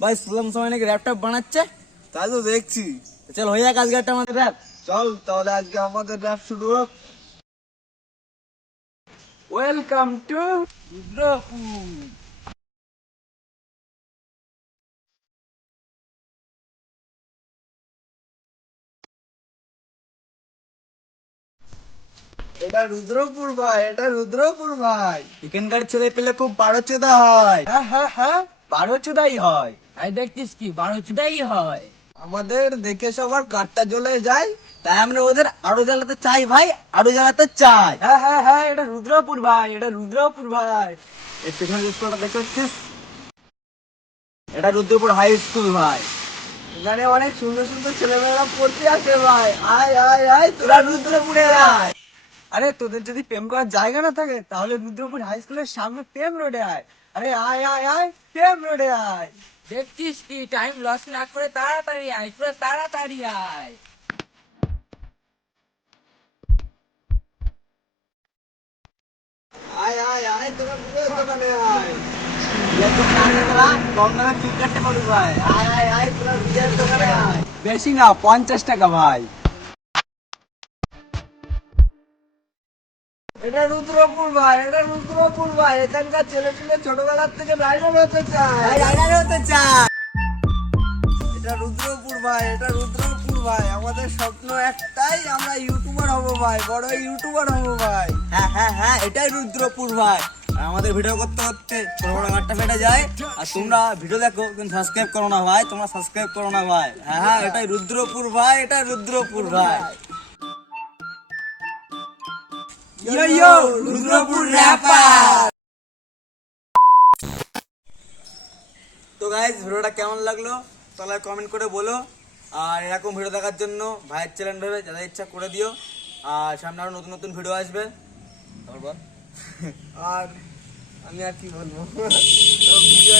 ভাই শুনলাম সময় নাকি র্যাপ ট্যাপ বানাচ্ছে। তাই তো দেখছি। চল হয়ে যাক আজকে একটা আমাদের র্যাপ। চল তাহলে আজকে আমাদের র্যাপ শুরু হোক। Welcome to Rudrapur. এটা রুদ্রপুর ভাই, এটা রুদ্রপুর ভাই। এখানকার ছেলে পেলে খুব বারোচোদা হয়। হ্যাঁ হ্যাঁ হ্যাঁ, বারোচোদাই হয়। তাই দেখছিস কি বারোচোদাই হয়। আমাদের দেখে সবার কাঠটা জ্বলে যায়। তাই আমরা ওদের আরো জ্বালাতে চাই ভাই, আরো জ্বালাতে চাই। হ্যাঁ হ্যাঁ হ্যাঁ, এটা রুদ্রপুর ভাই, এটা রুদ্রপুর ভাই। এই পেছনের স্কুলটা দেখতে পাচ্ছিস, এটা রুদ্রপুর হাই স্কুল ভাই। এখানে অনেক সুন্দর সুন্দর ছেলেমেয়েরা পড়তে আসে ভাই। আয় আয় আয়, তোরা রুদ্রপুরে আয়। আরে তোদের যদি প্রেম করার জায়গা না থাকে তাহলে রুদ্রপুর হাই স্কুলের সামনে প্রেম রোডে আয়। আরে আয় আয় আয়, প্রেম রোডে আয়। দেখছিস কি টাইম লস না করে তাড়াতাড়ি আয়, পুরো তাড়াতাড়ি আয়। আয় আয় আয়, তোরা বিয়ের দোকানে আয়। কম দামে চুল কাটতে পারবো ভাই। আয় আয় আয়, তোরা বিয়ের দোকানে আয়। বেশি না, 50 টাকা ভাই। এটা রুদ্রপুর ভাই, এটা রুদ্রপুর ভাই। এখানকার ছেলে পেলে ছোটবেলার থেকে রাইডার হতে চায়। রাইডার হতে চাই। এটা রুদ্রপুর ভাই, এটা রুদ্রপুর ভাই। আমাদের স্বপ্ন একটাই, আমরা ইউটিউবার হব ভাই, বড় ইউটিউবার হব ভাই। হ্যাঁ হ্যাঁ হ্যাঁ, এটাই রুদ্রপুর ভাই। আর আমাদের ভিডিও করতে করতে ছোট বড় ঘাটটা ফেটে যায়। আর তোমরা ভিডিও দেখো কিন্তু সাবস্ক্রাইব করো না ভাই, তোমরা সাবস্ক্রাইব করো না ভাই। হ্যাঁ হ্যাঁ, এটাই রুদ্রপুর ভাই, এটা রুদ্রপুর ভাই। ইয়ো ইয়ো, রুদ্রপুর র্যাপার। তো গাইস, ভিডিওটা কেমন লাগলো তাহলে কমেন্ট করে বলো। আর এরকম ভিডিও দেখার জন্য ভাইয়ের চ্যানেল ভেবে যাদের ইচ্ছা করে দিও। আর সামনে আরো নতুন নতুন ভিডিও আসবে। তারপর আর আমি আর কি বলবো। তো ভিডিও